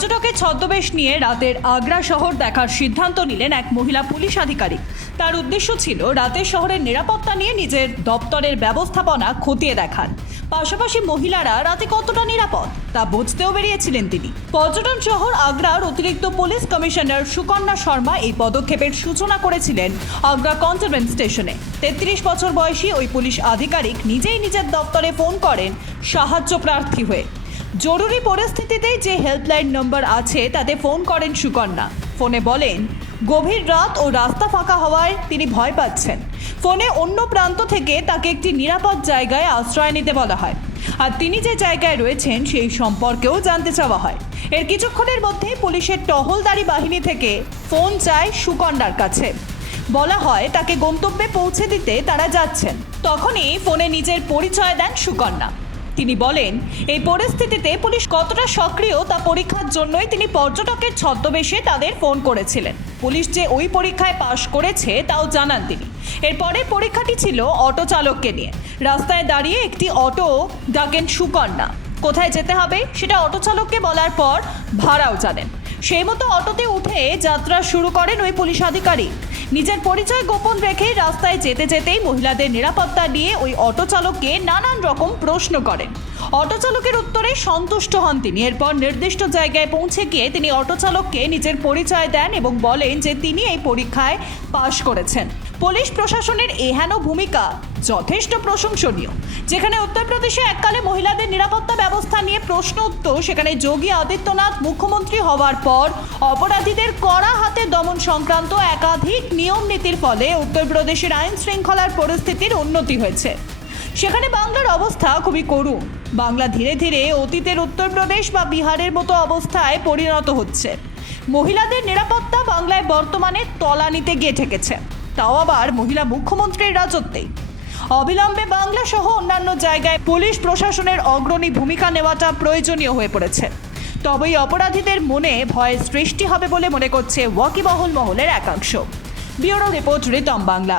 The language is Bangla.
পর্যটকের ছদ্মবেশ নিয়ে রাতের আগ্রা শহর দেখার সিদ্ধান্ত নিলেন এক মহিলা পুলিশ আধিকারিক। তার উদ্দেশ্য ছিল রাতের শহরের নিরাপত্তা নিয়ে নিজের দপ্তরের ব্যবস্থাপনা খতিয়ে দেখান। পাশাপাশি মহিলারা রাতে কতটা নিরাপদ তা বুঝতেও বেরিয়েছিলেন তিনি। পর্যটন শহর আগ্রার অতিরিক্ত পুলিশ কমিশনার সুকন্যা শর্মা এই পদক্ষেপের সূচনা করেছিলেন আগ্রা কন্টেনমেন্ট স্টেশনে। 33 বছর বয়সী ওই পুলিশ আধিকারিক নিজেই নিজের দপ্তরে ফোন করেন সাহায্য প্রার্থী হয়ে। জরুরি পরিস্থিতিতে যে হেল্পলাইন নম্বর আছে তাতে ফোন করেন সুকন্যা। ফোনে বলেন গভীর রাত ও রাস্তা ফাঁকা হওয়ায় তিনি ভয় পাচ্ছেন। ফোনে অন্য প্রান্ত থেকে তাকে একটি নিরাপদ জায়গায় আশ্রয় নিতে বলা হয়, আর তিনি যে জায়গায় রয়েছেন সেই সম্পর্কেও জানতে চাওয়া হয়। এর কিছুক্ষণের মধ্যেই পুলিশের টহলদারি বাহিনী থেকে ফোন যায় সুকন্যার কাছে। বলা হয় তাকে গন্তব্যে পৌঁছে দিতে তারা যাচ্ছেন। তখনই ফোনে নিজের পরিচয় দেন সুকন্যা। তিনি বলেন এই পরিস্থিতিতে পুলিশ কতটা সক্রিয় তা পরীক্ষার জন্যই তিনি পর্যটকের ছদ্মবেশে তাদের ফোন করেছিলেন। পুলিশ যে ওই পরীক্ষায় পাশ করেছে তাও জানান তিনি। এরপরে পরীক্ষাটি ছিল অটো চালককে নিয়ে। রাস্তায় দাঁড়িয়ে একটি অটো ডাকেন সুকন্যা। কোথায় যেতে হবে সেটা অটো চালককে বলার পর ভাড়াও জানেন। সেই মতো অটোতে উঠে যাত্রা শুরু করেন ওই পুলিশ আধিকারিক। নিজের পরিচয় গোপন রেখে রাস্তায় যেতে যেতেই মহিলাদের নিরাপত্তা নিয়ে ওই অটো চালককে নানান রকম প্রশ্ন করেন। অটো চালকের উত্তরে সন্তুষ্ট হন তিনি। এরপর নির্দিষ্ট জায়গায় পৌঁছে গিয়ে তিনি অটো চালককে নিজের পরিচয় দেন এবং বলেন যে তিনি এই পরীক্ষায় পাশ করেছেন। পুলিশ প্রশাসনের এহেন ভূমিকা যথেষ্ট প্রশংসনীয়। যেখানে উত্তরপ্রদেশে এককালে মহিলাদের নিরাপত্তা ব্যবস্থা নিয়ে প্রশ্ন উঠত, সেখানে যোগী আদিত্যনাথ মুখ্যমন্ত্রী হওয়ার পর অপরাধীদের কড়া হাতে দমন সংক্রান্ত একাধিক নিয়ম নীতির ফলে উত্তরপ্রদেশের আইন শৃঙ্খলার পরিস্থিতির উন্নতি হয়েছে। সেখানে বাংলার অবস্থা খুবই করুণ। বাংলা ধীরে ধীরে অতীতের উত্তরপ্রদেশ বা বিহারের মতো অবস্থায় পরিণত হচ্ছে। মহিলাদের নিরাপত্তা বাংলায় বর্তমানে তলানিতে গিয়ে ঠেকেছে, তাও আবার মহিলা মুখ্যমন্ত্রীর রাজত্বে। অবিলম্বে বাংলা সহ অন্যান্য জায়গায় পুলিশ প্রশাসনের অগ্রণী ভূমিকা নেওয়াটা প্রয়োজনীয় হয়ে পড়েছে। তবেই অপরাধীদের মনে ভয়ের সৃষ্টি হবে বলে মনে করছে ওয়াকিবহুল মহলের একাংশ। Bureau report, Ritam Bangla.